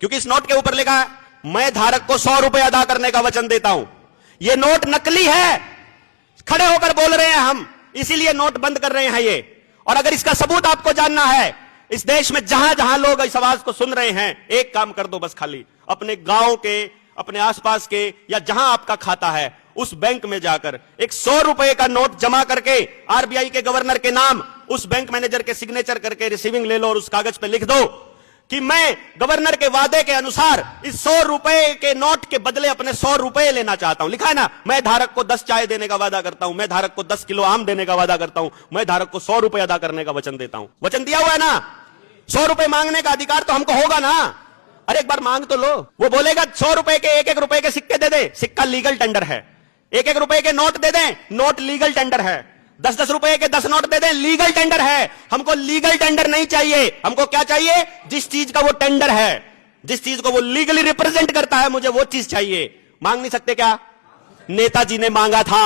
क्योंकि इस नोट के ऊपर लिखा है, मैं धारक को 100 रुपए अदा करने का वचन देता हूं। यह नोट नकली है, खड़े होकर बोल रहे हैं हम, इसीलिए नोट बंद कर रहे हैं ये। और अगर इसका सबूत आपको जानना है, इस देश में जहां जहां लोग इस आवाज को सुन रहे हैं, एक काम कर दो बस, खाली अपने गांव के, अपने आसपास के, या जहां आपका खाता है उस बैंक में जाकर एक 100 रुपए का नोट जमा करके आरबीआई के गवर्नर के नाम उस बैंक मैनेजर के सिग्नेचर करके रिसीविंग ले लो और उस कागज पे लिख दो कि मैं गवर्नर के वादे के अनुसार इस 100 रुपए के नोट के बदले अपने 100 रुपए लेना चाहता हूं। लिखा है ना, मैं धारक को 10 चाय देने का वादा करता हूं, मैं धारक को 10 किलो आम देने का वादा करता हूं, मैं धारक को 100 रुपए अदा करने का वचन देता हूं। वचन दिया हुआ है ना, 100 रुपए मांगने का अधिकार तो हमको होगा ना। अरे एक बार मांग तो लो। वो बोलेगा 100 रुपए के 1-1 रुपए के सिक्के दे दे, सिक्का लीगल टेंडर है। 1-1 रुपए के नोट दे दें, नोट लीगल टेंडर है। 10-10 रुपए के 10 नोट दे दें, लीगल टेंडर है। हमको लीगल टेंडर नहीं चाहिए, हमको क्या चाहिए? जिस चीज का वो टेंडर है, जिस चीज को वो लीगली रिप्रेजेंट करता है, मुझे वो चीज चाहिए। मांग नहीं सकते क्या? नेताजी ने मांगा था,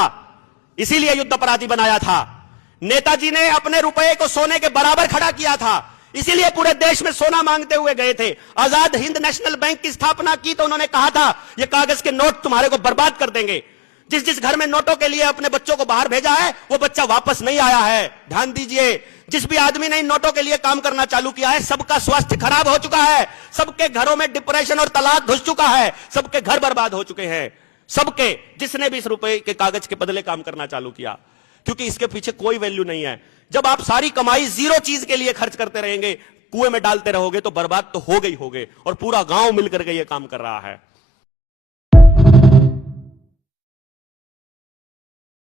इसीलिए युद्ध अपराधी बनाया था। नेताजी ने अपने रुपए को सोने के बराबर खड़ा किया था, इसीलिए पूरे देश में सोना मांगते हुए गए थे। आजाद हिंद नेशनल बैंक की स्थापना की तो उन्होंने कहा था, ये कागज के नोट तुम्हारे को बर्बाद कर देंगे। जिस जिस घर में नोटों के लिए अपने बच्चों को बाहर भेजा है, वो बच्चा वापस नहीं आया है। ध्यान दीजिए, जिस भी आदमी ने इन नोटों के लिए काम करना चालू किया है, सबका स्वास्थ्य खराब हो चुका है, सबके घरों में डिप्रेशन और तलाक घुस चुका है, सबके घर बर्बाद हो चुके हैं, सबके, जिसने भी इस रुपए के कागज के बदले काम करना चालू किया। क्योंकि इसके पीछे कोई वैल्यू नहीं है। जब आप सारी कमाई जीरो चीज के लिए खर्च करते रहेंगे, कुएं में डालते रहोगे, तो बर्बाद तो हो गई होगे। और पूरा गांव मिलकर के ये काम कर रहा है।